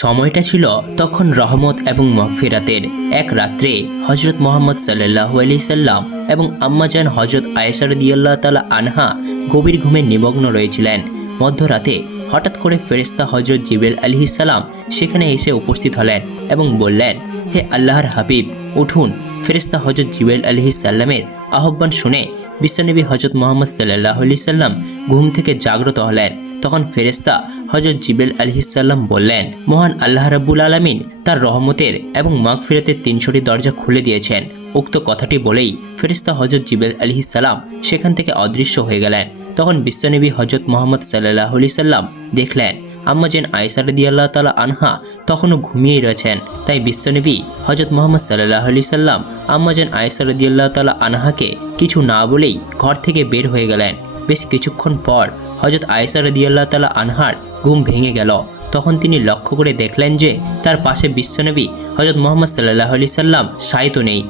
সময়টা ছিল তখন রহমত এবং মগফিরাতের। এক রাত্রে হজরত মোহাম্মদ সাল্লাহ আলি সাল্লাম এবং আম্মাজান হজরত আয়েসার দিয়াল্লাহ তালা আনহা গভীর ঘুমে নিমগ্ন রয়েছিলেন। মধ্যরাতে হঠাৎ করে ফেরেস্তা হজরত জিবেল আলহিসাল্লাম সেখানে এসে উপস্থিত হলেন এবং বললেন, হে আল্লাহর হাবিব, উঠুন। ফেরেস্তা হজরত জিবেল আলহিসাল্লামের আহ্বান শুনে বিশ্বনবী হজরত মোহাম্মদ সাল্লাহ সাল্লাম ঘুম থেকে জাগ্রত হলেন। তখন ফেরেস্তা হজরত জিবেল আলহিসাল্লাম বললেন, মহান আল্লাহ রাব্বুল আলমিন তার রহমতের এবং মাগফিরাতের তিনশোটি দরজা খুলে দিয়েছেন। উক্ত কথাটি বলেই ফেরিস্তা হজরত জিবেল আলহিসাল্লাম সেখান থেকে অদৃশ্য হয়ে গেলেন। তখন বিশ্বনবী হজরত মোহাম্মদ সাল্লাহ আলি সাল্লাম দেখলেন আম্মাজেন আয়সা রদি আল্লাহ তালা আনহা তখনও ঘুমিয়েই রয়েছেন। তাই বিশ্বনবী হজরত মোহাম্মদ সাল্লাহ আলি সাল্লাম আম্মাজেন আয়সা রদি আল্লাহ তালা আনহাকে কিছু না বলেই ঘর থেকে বের হয়ে গেলেন। বেশ কিছুক্ষণ পর হজরত আয়েসা রদিয়াল্লাহ তালা আনহার ঘুম ভেঙে গেল। তখন তিনি লক্ষ্য করে দেখলেন যে তার পাশে বিশ্বনবী হজরত মোহাম্মদ সাল্লাহ আলি সাল্লাম সাইতো নেই।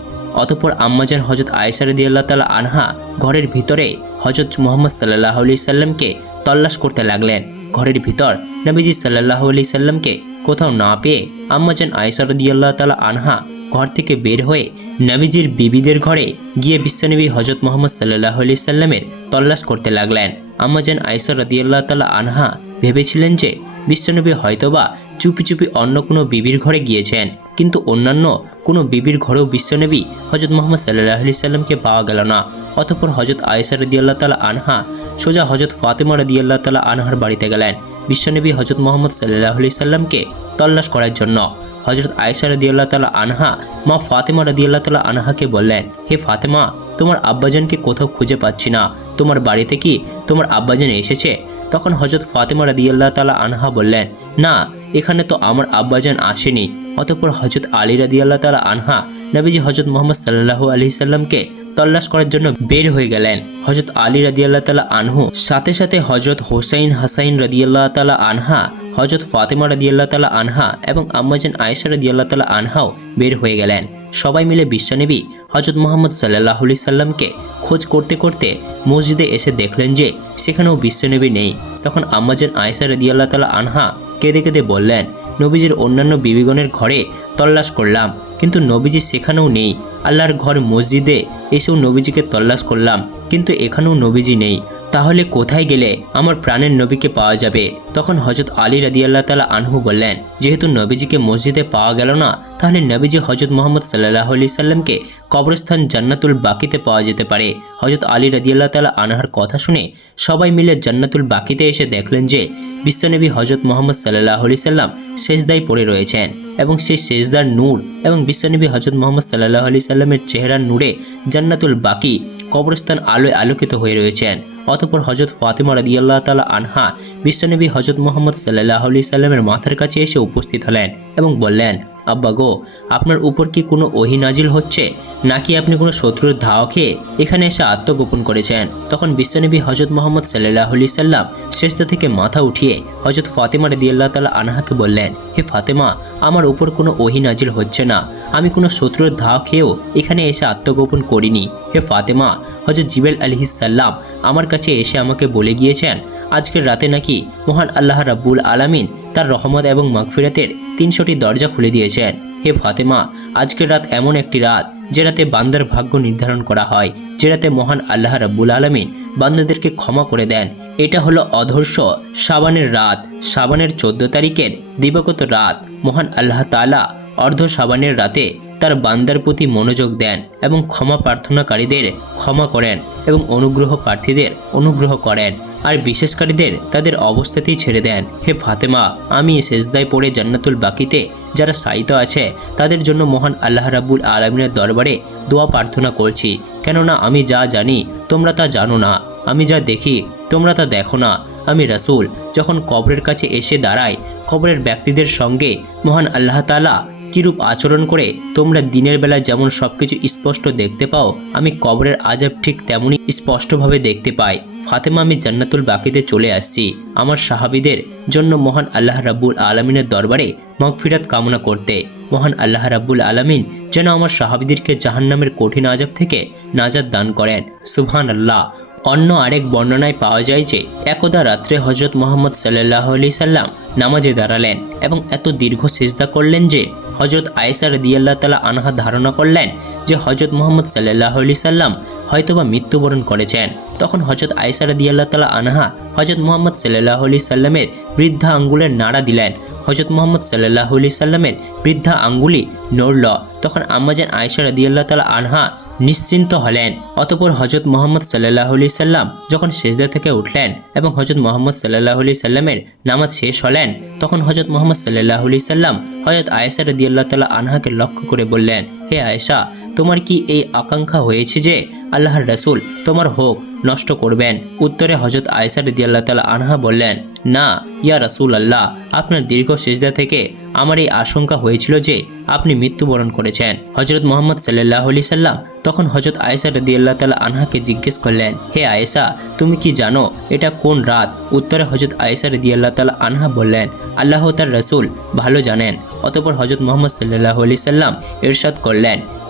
অতপর আম্মাজান হজরত আয়েসা রদিয়াল্লাহ তালা আনহা ঘরের ভিতরে হজরত মোহাম্মদ সাল্লাহ আলি সাল্লামকে তল্লাশ করতে লাগলেন। ঘরের ভিতর নবীজি সাল্লাহ আলি সাল্লামকে কোথাও না পেয়ে আম্মাজান আয়েসা রদিয়াল্লাহ তালা আনহা ঘর থেকে বের হয়ে নবীজির বিবিদের ঘরে গিয়ে বিশ্বনবী হজরত মোহাম্মদ সাল্লাহ আলি সাল্লামের তল্লাশ করতে লাগলেন। আম্মাজান আয়েসা রদিয়াল্লাহ তালা আনহা ভেবেছিলেন যে বিশ্বনবী হয়তোবা চুপি চুপি অন্য কোনো বিবির ঘরে গিয়েছেন, কিন্তু অন্যান্য কোনো বিবির ঘরেও বিশ্বনবী হজরত মোহাম্মদ সাল্লাহ আলি সাল্লামকে পাওয়া গেল না। অতঃপর হজরত আয়েসা রদিয়াল্লাহ তালা আনহা সোজা হজরত ফাতেমা রদিয়াল্লাহ তালা আনহার বাড়িতে গেলেন। বিশ্বনবী হজরত মোহাম্মদ সাল্লাহ আলি সাল্লামকে তল্লাশ করার জন্য হজরত আয়েশা রদিয়াল্লাহ তালা আনহা মা ফাতেমা রদিয়াল্লাহ তালা আনহাকে বললেন, হে ফাতেমা, তোমার আব্বাজানকে কোথাও খুঁজে পাচ্ছি না। তোমার বাড়িতে কি তোমার আব্বাজান এসেছে? তখন হজরত ফাতেমা রদিয়াল্লাহ তালা আনহা বললেন, না, এখানে তো আমার আব্বাজান আসেনি। অতঃপর হজরত আলী রদিয়াল্লাহ তালা আনহা নবীজি হজরত মোহাম্মদ সাল্লাহ আলি সাল্লামকে তল্লাশ করার জন্য বের হয়ে গেলেন। হজরত আলী রাদিয়াল্লাহ তালা আনহু, সাথে সাথে হজরত হোসাইন হাসাইন রাদিয়াল্লাহ তালা আনহা হজরত ফাতেমা রাদিয়াল্লাহ তালা আনহা এবং আম্মাজান আয়েশা রাদিয়াল্লাহ তালা আনহাও বের হয়ে গেলেন। সবাই মিলে বিশ্বনবী হজরত মোহাম্মদ সাল্লাহ আলি সাল্লামকে খোঁজ করতে করতে মসজিদে এসে দেখলেন যে সেখানেও বিশ্বনবী নেই। তখন আম্মাজান আয়েশা রাদিয়াল্লাহ তালা আনহা কেঁদে কেঁদে বললেন, নবীজির অন্যান্য বিবিগণের ঘরে তল্লাশ করলাম, কিন্তু নবীজি সেখানেও নেই। আল্লাহর ঘর মসজিদে এসেও নবীজিকে তল্লাশ করলাম, কিন্তু এখানেও নবীজি নেই। তাহলে কোথায় গেলে আমার প্রাণের নবীকে পাওয়া যাবে? তখন হজরত আলী রাদি আল্লাহ তালা আনহু বললেন, যেহেতু নবীজিকে মসজিদে পাওয়া গেল না, তাহলে নবীজি হজরত মোহাম্মদ সাল্লাহ আলি সাল্লামকে কবরস্থান জান্নাতুল বাকিতে পাওয়া যেতে পারে। হজরত আলী রাদিয়াল্লাহ তালা আনহার কথা শুনে সবাই মিলে জান্নাতুল বাকিতে এসে দেখলেন যে বিশ্বনবী হজরত মোহাম্মদ সাল্লাহ আলি সাল্লাম শেষদায় পড়ে রয়েছেন এবং সেই শেষদার নূর এবং বিশ্বনবী হজরত মোহাম্মদ সাল্লাহ আলি সাল্লামের চেহারার নূরে জান্নাতুল বাকি কবরস্থান আলোয় আলোকিত হয়ে রয়েছেন। অতপর হজরত ফাতেমা রাদিয়াল্লাহ তালা আনহা বিশ্বনবী হজরত মোহাম্মদ সাল্লাহ আলি সাল্লামের মাথার কাছে এসে উপস্থিত হলেন এবং বললেন আব্বা গো, আপনার উপর কি কোনো ওহি নাজিল হচ্ছে? নাকি আপনি কোনো শত্রুর ধাওয়া খেয়ে এখানে এসে আত্মগোপন করেছেন? তখন বিশ্বনবী হজরত মোহাম্মদ সাল্লাহ আলি সাল্লাম শ্রেষ্ঠ থেকে মাথা উঠিয়ে হজরত ফাতেমা রদিয়াল্লাহ তালা আনহাকে বললেন, হে ফাতেমা, আমার উপর কোনো ওহি নাজিল হচ্ছে না। আমি কোনো শত্রুর ধাওয়া খেয়েও এখানে এসে আত্মগোপন করিনি। হে ফাতেমা হজরত জিবেল আলহিসাল্লাম আমার কাছে এসে আমাকে বলে গিয়েছেন, আজকের রাতে নাকি মহান আল্লাহ রাব্বুল আলামিন তার রহমত এবং মাগফিরাতের তিনশোটি দরজা খুলে দিয়েছেন। হে ফাতেমা, আজকের রাত এমন একটি রাত যে রাতে বান্দার ভাগ্য নির্ধারণ করা হয় যে রাতে মহান আল্লাহ রাব্বুল আলমিন বান্দাদেরকে ক্ষমা করে দেন। এটা হলো অধর্ষ সাবানের রাত সাবানের চোদ্দ তারিখের দিবাগত রাত। মহান আল্লাহ তালা অর্ধ সাবানের রাতে তার বান্দার প্রতি মনোযোগ দেন এবং ক্ষমা প্রার্থনাকারীদের ক্ষমা করেন এবং অনুগ্রহ প্রার্থীদের অনুগ্রহ করেন। আর বিশেষকারীদের তাদের অবস্থাতেই ছেড়ে দেন। হে ফাতেমা, আমি শেষদায় পড়ে জান্নাতুল বাকিতে যারা সাইত আছে, তাদের জন্য মহান আল্লাহ রাব্বুল আলমিনের দরবারে দোয়া প্রার্থনা করছি। কেননা আমি যা জানি, তোমরা তা জানো না। আমি যা দেখি, তোমরা তা দেখো না। আমি রাসূল, যখন কবরের কাছে এসে দাঁড়াই, কবরের ব্যক্তিদের সঙ্গে মহান আল্লাহ তালা কিরূপ আচরণ করে তোমরা দিনের বেলা যেমন সবকিছু স্পষ্ট দেখতে পাও, আমি কবরের আজাব ঠিক তেমনই স্পষ্টভাবে দেখতে পাই। ফাতেমা, আমি জান্নাতুল বাকিতে চলে আসছি। আমার সাহাবিদের জন্য মহান আল্লাহ রাব্বুল আলমিনের দরবারে মগফিরাত কামনা করতে। মহান আল্লাহ রাব্বুল আলমিন যেন আমার সাহাবিদেরকে জাহান্নামের কঠিন আজাব থেকে নাজাদ দান করেন। সুবহান আল্লাহ অন্য আরেক বর্ণনায় পাওয়া যায় যে, একদা রাত্রে হজরত মোহাম্মদ সাল্লাহ আলি সাল্লাম নামাজে দাঁড়ালেন এবং এত দীর্ঘ সেজদা করলেন যে হজরত আয়েসা রদিয়াল্লাহ তালা আনহা ধারণা করলেন যে হজরত মোহাম্মদ সাল্লাহ আলি সাল্লাম হয়তোবা মৃত্যুবরণ করেছেন। তখন হজরত আয়েসা রদিয়াল্লাহ তালা আনহা হজরত মোহাম্মদ সাল্লাহ আলি সাল্লামের বৃদ্ধা আঙ্গুলের নাড়া দিলেন। হজরত মোহাম্মদ সাল্লাহ আলি সাল্লামের বৃদ্ধা আঙ্গুলি নড়ল। তখন আম্মাজান আয়েশা রদিয়াল্লাহ তালা আনহা নিশ্চিন্ত হলেন। অতপর হজরত মোহাম্মদ সাল্লাহ আলি সাল্লাম যখন সেজদা থেকে উঠলেন এবং হজরত মোহাম্মদ সাল্লাহ আলি সাল্লামের নামাজ শেষ হলেন তখন হজরত মোহাম্মদ সাল্লাহ সাল্লাম হজরত আয়েশা রদিয়াল্লাহ তালা আনহাকে লক্ষ্য করে বললেন হে আয়েশা, তোমার কি এই আকাঙ্ক্ষা হয়েছে যে আল্লাহর রসুল তোমার হোক নষ্ট করবেন? উত্তরে হজরত আয়েশা রদিয়াল্লাহ তালা আনহা বললেন, না, ইয়া রাসুল আল্লাহ আপনার দীর্ঘ সেজদা থেকে আমার এই আশঙ্কা হয়েছিল যে আপনি মৃত্যুবরণ করেছেন। হজরত মোহাম্মদ সাল্লাহ আলি সাল্লাম তখন হজরত আয়েশা রদিয়াল্লাহ তালা আনহাকে জিজ্ঞেস করলেন, হে আয়েশা, তুমি কি জানো এটা কোন রাত? উত্তরে হজরত আয়েশা রদিয়াল্লাহ তালা আনহা বললেন, আল্লাহ তার রসুল ভালো জানেন। অতপর হজরত মোহাম্মদ সাল্লাহ আলি সাল্লাম এরশাদ করলেন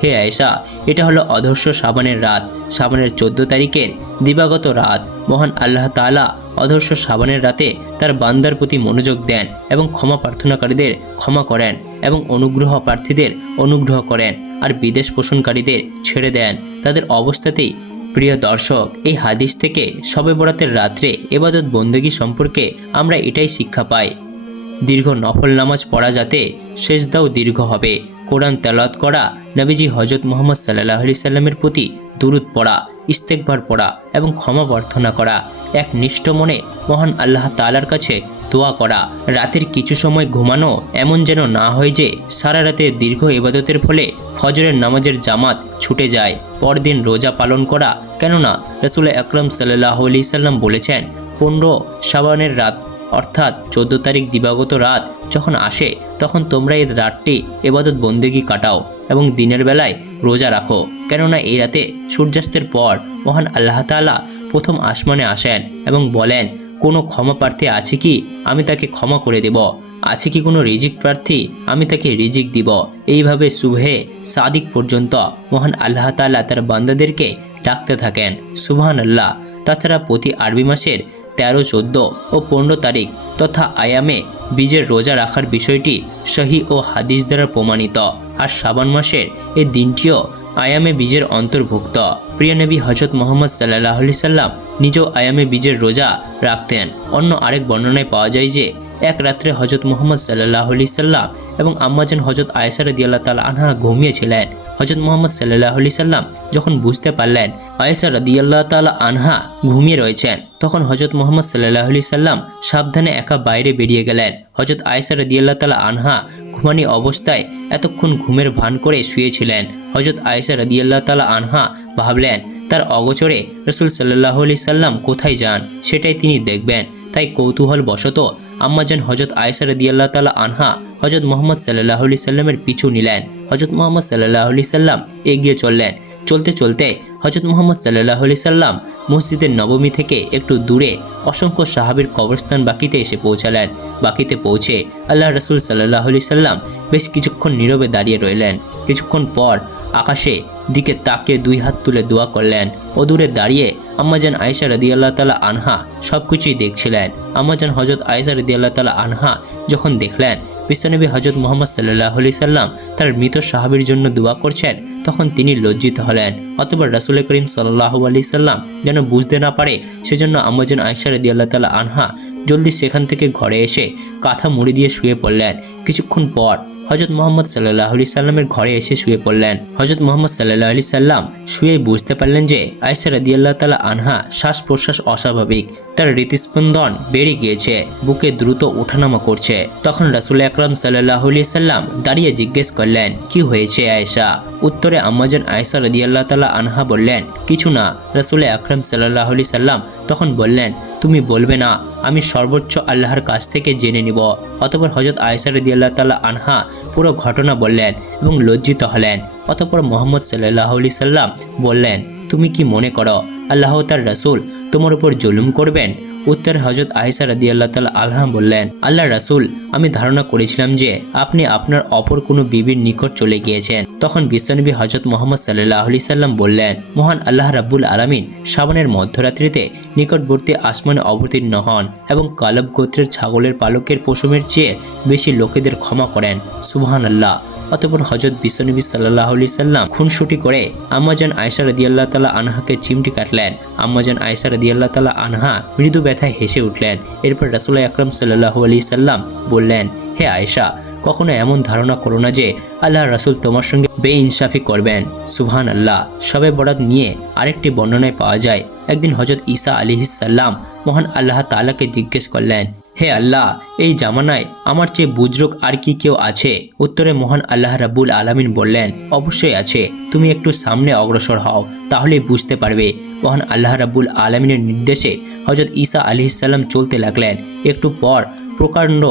হে আয়েশা, এটা হলো অধর্ষ সাবানের রাত। সাবানের চোদ্দ তারিখের দিবাগত রাত। মহান আল্লাহ তাআলা অধর্ষ সাবানের রাতে তার বান্দার প্রতি মনোযোগ দেন এবং ক্ষমা প্রার্থনাকারীদের ক্ষমা করেন এবং অনুগ্রহ প্রার্থীদের অনুগ্রহ করেন আর বিদেশ পোষণকারীদের ছেড়ে দেন। তাদের অবস্থাতেই, প্রিয় দর্শক, এই হাদিস থেকে শবে বরাতের রাত্রে এবাদত বন্দগী সম্পর্কে আমরা এটাই শিক্ষা পাই। দীর্ঘ নফল নামাজ পড়া যাতে শেষদাও দীর্ঘ হবে। কোরআন তেলাওয়াত করা নবীজি হজরত মোহাম্মদ সাল্লাহ আলি সাল্লামের প্রতি দুরুদ পড়া ইস্তেকবার পড়া এবং ক্ষমা প্রার্থনা করা। এক নিষ্ঠ মনে মহান আল্লাহ তালার কাছে দোয়া করা। রাতের কিছু সময় ঘুমানো এমন যেন না হয় যে সারা রাতে দীর্ঘ ইবাদতের ফলে ফজরের নামাজের জামাত ছুটে যায়। পরদিন রোজা পালন করা, কেননা রসুল আকরম সাল্লাহ আলি সাল্লাম বলেছেন, পনেরো সাবানের রাত অর্থাৎ চোদ্দ তারিখ দিবাগত রাত যখন আসে, তখন তোমরা এই রাতটি এবাদত বন্দেগি কাটাও এবং দিনের বেলায় রোজা রাখো। কেননা এই রাতে সূর্যাস্তের পর মহান আল্লাহ তাআলা প্রথম আসমানে আসেন এবং বলেন, কোনো ক্ষমা প্রার্থী আছে কি? আমি তাকে ক্ষমা করে দেব। আছে কি কোনো রিজিক প্রার্থী? আমি তাকে রিজিক দিব। এইভাবে সুবহে সাদিক পর্যন্ত মহান আল্লাহ তাআলা তার বান্দাদেরকে ডাকতে থাকেন। সুবহান আল্লাহ তাছাড়া প্রতি আরবি মাসের তেরো চোদ্দ ও পনেরো তারিখ তথা আয়ামে বীজের রোজা রাখার বিষয়টি সহি ও হাদিস দ্বারা প্রমাণিত। আর শ্রাবণ মাসের এই দিনটিও আয়ামে বীজের অন্তর্ভুক্ত। প্রিয় নবী হজরত মোহাম্মদ সাল্লাহ সাল্লাম নিজেও আয়ামে বীজের রোজা রাখতেন। অন্য আরেক বর্ণনায় পাওয়া যায় যে, এক রাত্রে হজরত মোহাম্মদ সাল্লাহ সাল্লাম এবং আম্মাজান হজরত আয়সা রদিয়াল্লাহ তালা আনহা ঘুমিয়েছিলেন। হজরত মোহাম্মদ সাল্লাহ আলি সাল্লাম যখন বুঝতে পারলেন আয়েসা রদিয়াল্লাহ তালা আনহা ঘুমিয়ে রয়েছেন, তখন হজরত মোহাম্মদ সাল্লাহ আলি সাল্লাম সাবধানে একা বাইরে বেরিয়ে গেলেন। হজরত আয়েসা রদিয়াল্লাহ তালা আনহা ঘুমানি অবস্থায় এতক্ষণ ঘুমের ভান করে শুয়েছিলেন। হজরত আয়েশা রদিয়াল্লাহ তালা আনহা ভাবলেন, তার অগোচরে রসুল সাল্লাহ আলি সাল্লাম কোথায় যান? সেটাই তিনি দেখবেন। তাই কৌতূহল বশত আম্মাজান হজরত আয়েশা রদিয়াল্লাহ তালা আনহা হজরত মোহাম্মদ সাল্লাহ আলি সাল্লামের পিছু নিলেন। হজরত মোহাম্মদ সাল্লাহ আলি সাল্লাম এগিয়ে চললেন। চলতে চলতে হজরত মোহাম্মদ সাল্লাহ আলি সাল্লাম মসজিদের নবমী থেকে একটু দূরে অসংখ্য সাহাবির কবরস্থান বাকিতে এসে পৌঁছালেন। বাকিতে পৌঁছে আল্লাহ রসুল সাল্লাহ আলি সাল্লাম বেশ কিছুক্ষণ নীরবে দাঁড়িয়ে রইলেন। কিছুক্ষণ পর আকাশে দিকে তাকে দুই হাত তুলে দোয়া করলেন। ও দূরে দাঁড়িয়ে আম্মাজান আয়েশা রদিয়াল্লাহ তালা আনহা সব কিছুই দেখছিলেন আম্মাজান হজরত আয়েশা রদিয়াল্লাহ তালা আনহা যখন দেখলেন বিশ্বনবী হজরত মোহাম্মদ সাল্লাহ আলি সাল্লাম তার মৃত সাহাবির জন্য দোয়া করছেন, তখন তিনি লজ্জিত হলেন। অতবার রাসুল করিম সাল্লাহ আলি সাল্লাম যেন বুঝতে না পারে, সেজন্য আম্মাজান রদি আল্লাহ তালা আনহা জলদি সেখান থেকে ঘরে এসে কাঁথা মুড়ি দিয়ে শুয়ে পড়লেন। কিছুক্ষণ পর হজরত মোহাম্মদ সাল্লাহ আলি সাল্লামের ঘরে এসে শুয়ে পড়লেন। হজরত মোহাম্মদ সাল্লাহ আলি সাল্লাম শুয়ে বুঝতে পারলেন যে আয়সা রাদিয়াল্লাহ তালা আনহা শ্বাস প্রশ্বাস অস্বাভাবিক। তার হৃদস্পন্দন বেড়ে গিয়েছে, বুকে দ্রুত ওঠানামা করছে। তখন রাসুল আকরাম সাল্লাহ আলি সাল্লাম দাঁড়িয়ে জিজ্ঞেস করলেন, কি হয়েছে আয়েশা? উত্তরে আম্মাজান আয়েশা রাদিয়াল্লাহ তালা আনহা বললেন, কিছু না। রাসুল আকরাম সাল্লাহ আলি সাল্লাম তখন বললেন তুমি বলবে না, আমি সর্বোচ্চ আল্লাহর কাছ থেকে জেনে নিব। অতপর হজরত আয়েশা রদিয়াল্লাহ তাল্লাহ আনহা পুরো ঘটনা বললেন এবং লজ্জিত হলেন। অতপর মোহাম্মদ সাল্লাহ সাল্লাম বললেন, তুমি কি মনে করো আল্লাহ তার রাসূল তোমার উপর জুলুম করবেন। উত্তর হজরত আয়েশা রাদি আল্লাহ তালা আল্লাহ বললেন আল্লাহ রাসূল, আমি ধারণা করেছিলাম যে আপনি আপনার অপর কোনো বিবির নিকট চলে গিয়েছেন। তখন বিশ্বনবী হজরত মোহাম্মদ সাল্লাহ আলি সাল্লাম বললেন, মহান আল্লাহ রাব্বুল আলামিন শ্রাবণের মধ্যরাত্রিতে নিকটবর্তী আসমানে অবতীর্ণ হন এবং কালব গোত্রের ছাগলের পালকের পশুমের চেয়ে বেশি লোকেদের ক্ষমা করেন। সুবহান আল্লাহ অতপর হজরত বিশ্বনবী সাল্লাহ আলি সাল্লাম খুনসুটি করে আম্মাজান আয়সা রদিয়াল্লাহ তালা আনহাকে চিমটি কাটলেন। আম্মাজান আয়সা রদিয়াল্লাহ তালা আনহা মৃদু ব্যথায় হেসে উঠলেন। এরপর রাসুল্লাহ আকরম সাল্লাহ আলি সাল্লাম বললেন, হে আয়েশা, কখনো এমন ধারণা করো না যে আল্লাহ রাসুল তোমার সঙ্গে বেইনসাফি করবেন। সুহান আল্লাহ সবে বরাত নিয়ে আরেকটি বর্ণনায় পাওয়া যায়। একদিন হজরত ঈসা আলিহিসাল্লাম মহান আল্লাহ তাআলাকে জিজ্ঞেস করলেন হে আল্লাহ, এই জামানায় আমার চেয়ে বুজরুক আর কি কেউ আছে? উত্তরে মহান আল্লাহ রাব্বুল আলামিন বললেন, অবশ্যই আছে, তুমি একটু সামনে অগ্রসর হও, তাহলেই বুঝতে পারবে। মহান আল্লাহ রাব্বুল আলামিনের নির্দেশে হজরত ঈসা আলিহিসাল্লাম চলতে লাগলেন। একটু পর প্রকাণ্ড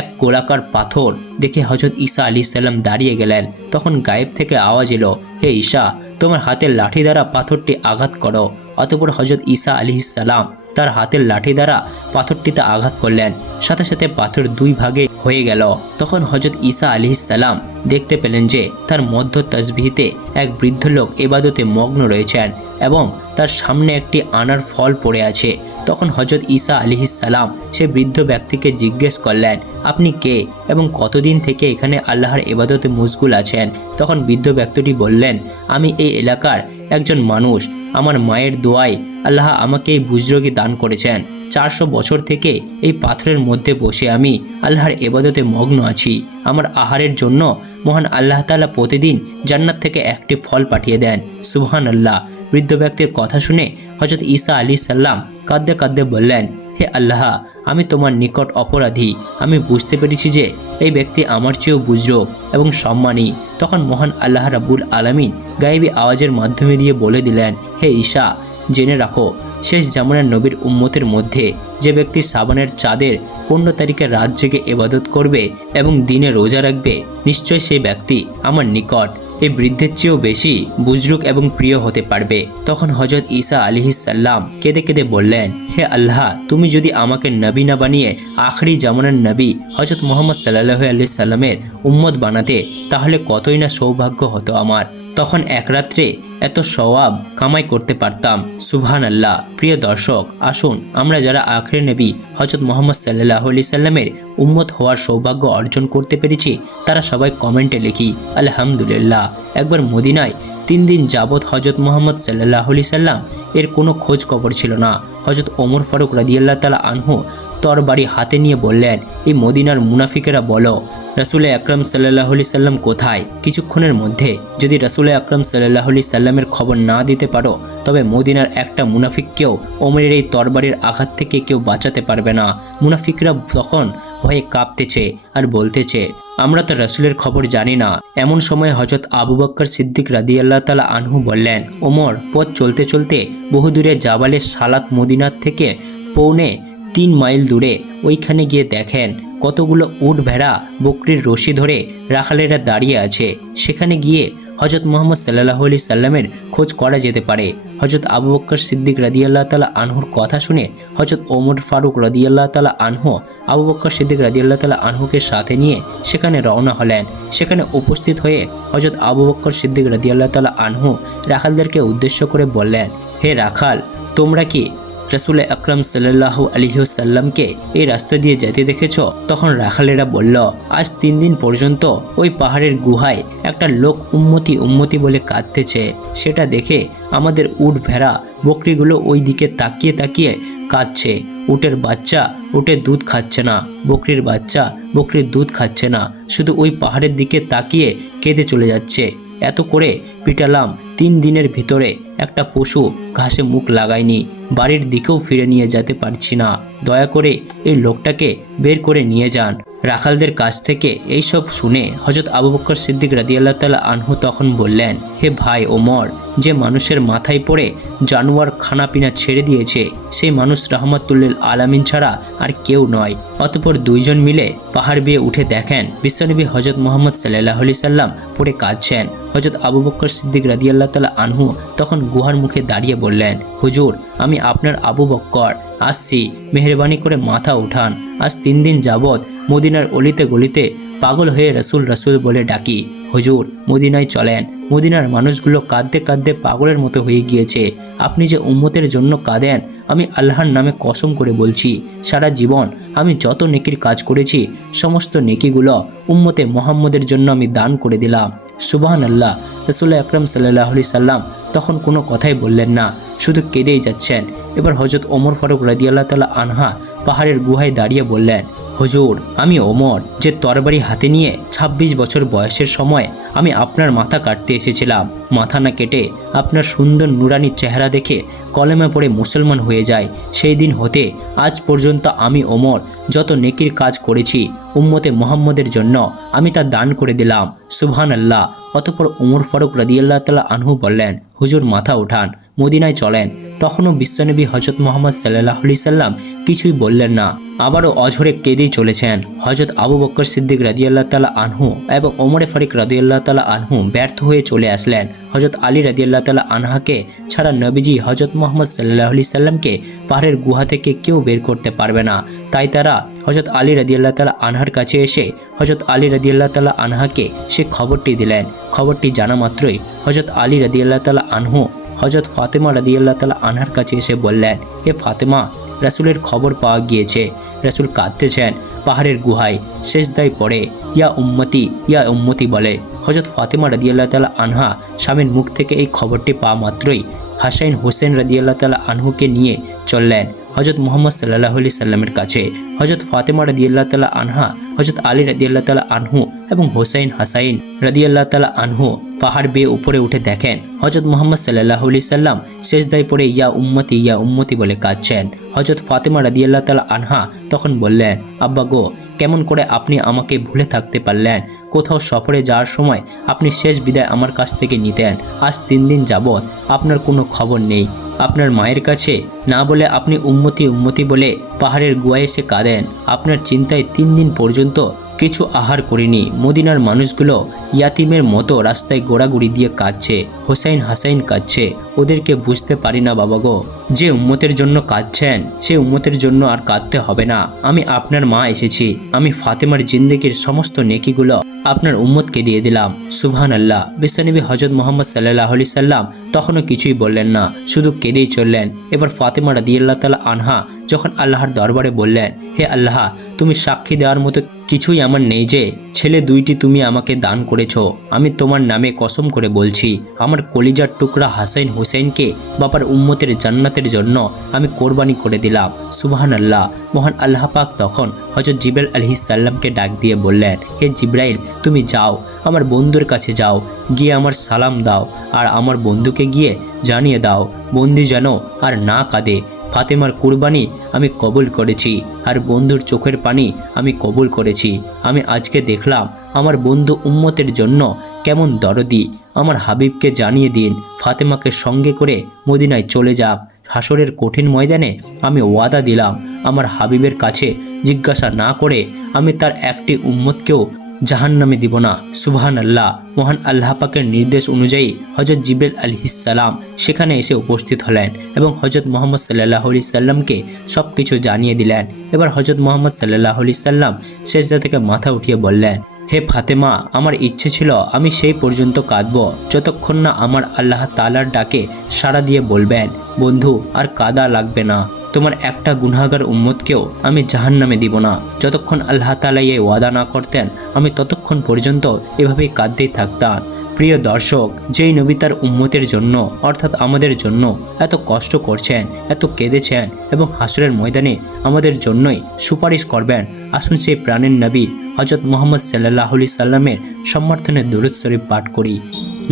এক গোলাকার পাথর দেখে হজরত ঈসা আলি সাল্লাম দাঁড়িয়ে গেলেন। তখন গায়েব থেকে আওয়াজ এলো, হে ঈশা, তোমার হাতের লাঠি দ্বারা পাথরটি আঘাত করো। অতপর হজরত ঈসা আলি সালাম তার হাতের লাঠি দ্বারা পাথরটিতে আঘাত করলেন। সাথে সাথে পাথর দুই ভাগে হয়ে গেল। তখন হজরত ঈসা আলি সালাম দেখতে পেলেন যে তার মধ্য তসবিহিতে এক বৃদ্ধ লোক এবাদতে মগ্ন রয়েছেন এবং তার সামনে একটি আনার ফল পড়ে আছে। তখন হজরত ঈসা সালাম সে বৃদ্ধ ব্যক্তিকে জিজ্ঞেস করলেন, আপনি কে এবং কতদিন থেকে এখানে আল্লাহর এবাদতে মুশগুল আছেন? তখন বৃদ্ধ ব্যক্তিটি বললেন, আমি এই এলাকার একজন মানুষ। আমার মায়ের দোয়ায় আল্লাহ আমাকে এই বুজরগি দান করেছেন। চারশো বছর থেকে এই পাথরের মধ্যে বসে আমি আল্লাহর এবাদতে মগ্ন আছি। আমার আহারের জন্য মহান আল্লাহ তালা প্রতিদিন জান্নাত থেকে একটি ফল পাঠিয়ে দেন। সুবহান আল্লাহ বৃদ্ধ ব্যক্তির কথা শুনে হজরত ঈসা আলী সাল্লাম কাঁদতে কাঁদতে বললেন হে আল্লাহ, আমি তোমার নিকট অপরাধী। আমি বুঝতে পেরেছি যে এই ব্যক্তি আমার চেয়েও বুজরোগ এবং সম্মানী। তখন মহান আল্লাহ রাবুল আলামিন গায়েবী আওয়াজের মাধ্যমে দিয়ে বলে দিলেন, হে ঈশা, জেনে রাখো, শেষ জামানের নবীর উম্মতের মধ্যে যে ব্যক্তি সাবানের চাঁদের পনেরো তারিখে রাত জেগে এবাদত করবে এবং দিনে রোজা রাখবে, নিশ্চয় সেই ব্যক্তি আমার নিকট এই বৃদ্ধের চেয়েও বেশি বুজরুক এবং প্রিয় হতে পারবে। তখন হজরত ঈসা আলিহিসাল্লাম কেঁদে কেঁদে বললেন, হে আল্লাহ, তুমি যদি আমাকে নবী না বানিয়ে আখরি জামানের নবী হজরত মোহাম্মদ সাল্লাহ আলি সাল্লামের উম্মত বানাতে তাহলে কতই না সৌভাগ্য হতো আমার। তখন এক রাত্রে এত সওয়াব কামাই করতে পারতাম। সুবহান আল্লাহ প্রিয় দর্শক, আসুন আমরা যারা আখরে নবী হজরত মোহাম্মদ সাল্লাহ আলি সাল্লামের উম্মত হওয়ার সৌভাগ্য অর্জন করতে পেরেছি, তারা সবাই কমেন্টে লিখি, আলহামদুলিল্লাহ। একবার মদিনায় তিন দিন যাবৎ হজরত মোহাম্মদ সাল্লাহ আলি সাল্লাম এর কোনো খোঁজ খবর ছিল না। হজরত ওমর ফারুক রাদিয়াল্লাহ তালা আনহু তর বাড়ি হাতে নিয়ে বললেন, এই মদিনার মুনাফিকেরা বলো, রাসুল আকরম সাল্লাহ আলি সাল্লাম কোথায়? কিছুক্ষণের মধ্যে যদি রাসুল আকরম সাল্লাহ আলি সাল্লামের খবর না দিতে পারো, তবে মদিনার একটা মুনাফিককেও ওমরের এই তরবারির আঘাত থেকে কেউ বাঁচাতে পারবে না। মুনাফিকরা তখন ভয়ে কাঁপতেছে আর বলতেছে আমরা তো রাসুলের খবর জানি না। এমন সময় হজরত আবু বক্কর সিদ্দিক রাদি আল্লাহ তালা আনহু বললেন, ওমর, পথ চলতে চলতে বহুদূরে জাবালে সালাত মদিনার থেকে পৌনে তিন মাইল দূরে ওইখানে গিয়ে দেখেন কতগুলো উট ভেড়া বকরির রশি ধরে রাখালেরা দাঁড়িয়ে আছে। সেখানে গিয়ে হজরত মোহাম্মদ সাল্লাহ আলি সাল্লামের খোঁজ করা যেতে পারে। হজরত আবু বক্কর সিদ্দিক রাদিয়াল্লাহ তালা আনহুর কথা শুনে হজরত ওমর ফারুক রাদিয়াল্লাহ তালা আনহু, আবু বক্কর সিদ্দিক রাদিয়াল্লাহ তালা আনহুকে সাথে নিয়ে সেখানে রওনা হলেন। সেখানে উপস্থিত হয়ে হজরত আবু বক্কর সিদ্দিক রাদিয়াল্লাহ তালা আনহু রাখালদেরকে উদ্দেশ্য করে বললেন, হে রাখাল, তোমরা কি রসুল আকরম সাল্লাহ আলিহাসাল্লামকে এই রাস্তা দিয়ে যেতে দেখেছ? তখন রাখালেরা বলল, আজ তিন দিন পর্যন্ত ওই পাহাড়ের গুহায় একটা লোক উন্মতি উন্মতি বলে কাঁদতেছে। সেটা দেখে আমাদের উট ভেড়া বকরিগুলো ওই দিকে তাকিয়ে তাকিয়ে কাঁদছে। উটের বাচ্চা উটের দুধ খাচ্ছে না, বকরির বাচ্চা বকরির দুধ খাচ্ছে না। শুধু ওই পাহাড়ের দিকে তাকিয়ে কেঁদে চলে যাচ্ছে। এত করে পিটালাম, তিন দিনের ভিতরে একটা পশু ঘাসে মুখ লাগায়নি বাড়ির দিকেও ফিরে নিয়ে যেতে পারছি না। দয়া করে এই লোকটাকে বের করে নিয়ে যান। রাখালদের কাছ থেকে এইসব শুনে হজরত আবু বকর সিদ্দিক রাদিয়াল্লাহ তালা আনহু তখন বললেন, হে ভাই ওমর, যে মানুষের মাথায় পড়ে জানোয়ার খানাপিনা ছেড়ে দিয়েছে, সেই মানুষ রহমতুল্লিল আলামিন ছাড়া আর কেউ নয়। অতপর দুইজন মিলে পাহাড় বেয়ে উঠে দেখেন, বিশ্বনবী হজরত মোহাম্মদ সাল্লাহ আলি সাল্লাম পড়ে কাঁদছেন। হজরত আবু বকর সিদ্দিক রাদিয়াল্লাহ তালা আনহু তখন গুহার মুখে দাঁড়িয়ে বললেন, হুজুর, আমি আপনার আবু বক্কর। আসছি। মেহরবানি করে মাথা উঠান। আজ তিন দিন যাবৎ মদিনার অলিতে গলিতে পাগল হয়ে রসুল রসুল বলে ডাকি। হুজুর, মদিনায় চলেন। মদিনার মানুষগুলো কাঁদতে কাঁদতে পাগলের মতো হয়ে গিয়েছে। আপনি যে উম্মতের জন্য কাঁদেন, আমি আল্লাহর নামে কসম করে বলছি, সারা জীবন আমি যত নেকির কাজ করেছি, সমস্ত নেকিগুলো উম্মতে মোহাম্মদের জন্য আমি দান করে দিলাম। সুবাহান আল্লাহ রসুল্লাহ আকরম সাল্লাহ সাল্লাম তখন কোনো কথাই বললেন না। শুধু কেঁদেই যাচ্ছেন। এবার হজরত ওমর ফারুক রাদিয়াল্লাহ তালা আনহা পাহাড়ের গুহায় দাঁড়িয়ে বললেন, হুজুর, আমি ওমর, যে তরবারি হাতে নিয়ে ২৬ বছর বয়সের সময় আমি আপনার মাথা কাটতে এসেছিলাম। মাথা না কেটে আপনার সুন্দর নুরানি চেহারা দেখে কলেমে পড়ে মুসলমান হয়ে যায়। সেই দিন হতে আজ পর্যন্ত আমি ওমর যত নেকির কাজ করেছি উম্মতে মোহাম্মদের জন্য আমি তা দান করে দিলাম। সুবহান আল্লাহ অতপর উমর ফারুক রাদিয়াল্লাহ তালা আনহু বললেন, হুজুর, মাথা উঠান। মদিনায় চলেন। তখনও বিশ্বনবী হজরত মোহাম্মদ সাল্লাহ আলি সাল্লাম কিছুই বললেন না। আবারও অঝরে কেঁদেই চলেছেন। হজরত আবু বক্কর সিদ্দিক রাদিয়াল্লাহ তালা আনহু এবং ওমরে ফারিক রাদিয়াল্লাহ তালা আনহু ব্যর্থ হয়ে চলে আসলেন। হজরত আলী রাদিয়াল্লাহ তালা আনহাকে ছাড়া নবীজি হজরত মোহাম্মদ সাল্লাহ আলি সাল্লামকে পাহাড়ের গুহা থেকে কেউ বের করতে পারবে না। তাই তারা হজরত আলী রাদিয়াল্লাহ তালা আনহার কাছে এসে হজরত আলী রাদিয়াল্লাহ তালা আনহাকে সে খবরটি দিলেন। খবরটি জানা মাত্রই হজরত আলী রাদিয়াল্লাহ তালা আনহু হজরত ফাতেমা রাদিয়াল্লাহ তালা আনহার কাছে এসে বললেন, হে ফাতেমা, রাসুলের খবর পাওয়া গিয়েছে। রাসুল কাঁদতেছেন, পাহাড়ের গুহায় শেষদায় পড়ে। ইয়া উম্মতি ইয়া উম্মতি বলে। হজরত ফাতেমা রাদিয়াল্লাহ তালা আনহা স্বামীর মুখ থেকে এই খবরটি পাওয়া মাত্রই হাসাইন হোসেন রাদিয়াল্লাহ তালা আনহুকে নিয়ে চললেন হজরত মোহাম্মদ সাল্লাহ আলি সাল্লামের কাছে। হজরত ফাতেমা রাদিয়াল্লাহ তালা আনহা হজরত আলী রাদিয়াল্লাহ তালা আনহু এবং হোসাইন হাসাইন রাদিয়াল্লাহ তালা আনহু পাহাড় বেয়ে উপরে উঠে দেখেন হজরত মোহাম্মদ সাল্লাহ আলি সাল্লাম শেষদায় পড়ে, ইয়া উম্মতি ইয়া উম্মতি বলে কাঁদছেন। হজরত ফাতেমা রাদিয়াল্লাহ তালা আনহা তখন বললেন, আব্বা গো, কেমন করে আপনি আমাকে ভুলে থাকতে পারলেন? কোথাও সফরে যাওয়ার সময় আপনি শেষ বিদায় আমার কাছ থেকে নিতেন। আজ তিন দিন যাবৎ আপনার কোনো খবর নেই। আপনার মায়ের কাছে না বলে আপনি উম্মতি উম্মতি বলে পাহাড়ের গুয়ায় এসে কাঁদেন। আপনার চিন্তায় তিন দিন পর্যন্ত কিছু আহার করিনি। মদিনার মানুষগুলো ইয়াতিমের মতো রাস্তায় গোড়াগুড়ি দিয়ে কাঁদছে, হোসাইন হাসাইন কাঁদছে। ওদেরকে বুঝতে পারি না বাবা গো। যে উম্মতের জন্য কাঁদছেন, সে উম্মতের জন্য আর কাঁদতে হবে না। আমি আপনার মা এসেছি। আমি ফাতেমার জিন্দগির সমস্ত নেকিগুলো আপনার উম্মতকে দিয়ে দিলাম। সুবহান আল্লাহ বিশ্বনবী হজরত মোহাম্মদ সাল্লাহ আলি সাল্লাম তখনও কিছুই বললেন না। শুধু কেঁদেই চললেন। এবার ফাতেমা রাদিয়াল্লাহ তালা আনহা যখন আল্লাহর দরবারে বললেন, হে আল্লাহ, তুমি সাক্ষী দেওয়ার মতো কিছুই আমার নেই যে, ছেলে দুইটি তুমি আমাকে দান করেছ। আমি তোমার নামে কসম করে বলছি, আমার কলিজার টুকরা হাসাইন হুসেনকে বাবার উম্মতের জান্নাতের জন্য আমি কোরবানি করে দিলাম। সুবাহান আল্লাহ মহান আল্লাহ পাক তখন হজরত জিব্রাইল আলহি সাল্লামকে ডাক দিয়ে বললেন, হে জিব্রাইল, তুমি যাও, আমার বন্ধুর কাছে যাও, গিয়ে আমার সালাম দাও, আর আমার বন্ধুকে গিয়ে জানিয়ে দাও, বন্দি যেন আর না কাঁদে। ফাতেমার কুরবানি আমি কবুল করেছি আর বন্ধুর চোখের পানি আমি কবুল করেছি। আমি আজকে দেখলাম আমার বন্ধু উম্মতের জন্য কেমন দরদি। আমার হাবিবকে জানিয়ে দিন, ফাতেমাকে সঙ্গে করে মদিনায় চলে যাক। হাসরের কঠিন ময়দানে আমি ওয়াদা দিলাম। আমার হাবিবের কাছে জিজ্ঞাসা না করে আমি তার একটি উম্মতকেও জাহান নামে দিব না। সুবহান আল্লাহ মহান আল্লাহ পাকের নির্দেশ অনুযায়ী হজরত জিবেল আলহিসাল্লাম সেখানে এসে উপস্থিত হলেন এবং হজরত মোহাম্মদ সাল্লাহ আলি সাল্লামকে সব কিছু জানিয়ে দিলেন। এবার হজরত মোহাম্মদ সাল্লাহ আলি সাল্লাম শেষদা থেকে মাথা উঠিয়ে বললেন, হে ফাতেমা, আমার ইচ্ছে ছিল আমি সেই পর্যন্ত কাঁদব। যতক্ষণ না আমার আল্লাহ তালার ডাকে সাড়া দিয়ে বলবেন, বন্ধু, আর কাদা লাগবে না। তোমার একটা গুনাগার উম্মতকেও আমি জাহান নামে দিব না। যতক্ষণ আল্লাহ তালা এই ওয়াদা না করতেন, আমি ততক্ষণ পর্যন্ত এভাবেই কাঁদতেই থাকতাম। প্রিয় দর্শক, যেই নবী তার উম্মতের জন্য, অর্থাৎ আমাদের জন্য, এত কষ্ট করছেন, এত কেঁদেছেন এবং হাসরের ময়দানে আমাদের জন্যই সুপারিশ করবেন, আসুন সেই প্রাণের নবী হজরত মোহাম্মদ সাল্লাহ সাল্লামের সমর্থনে দরুদ শরীফ পাঠ করি।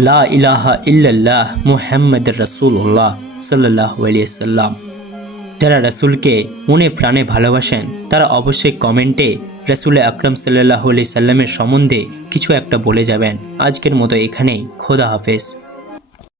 লা ইলাহা ইল্লাল্লাহ মুহাম্মদ রসুল্লাহ সাল্লাহ সাল্লাম। যারা রাসুলকে মনে প্রাণে ভালোবাসেন, তারা অবশ্যই কমেন্টে রসুল আকরম সাল্লাহ আলি সাল্লামের সম্বন্ধে কিছু একটা বলে যাবেন। আজকের মতো এখানেই। খোদা হাফেজ।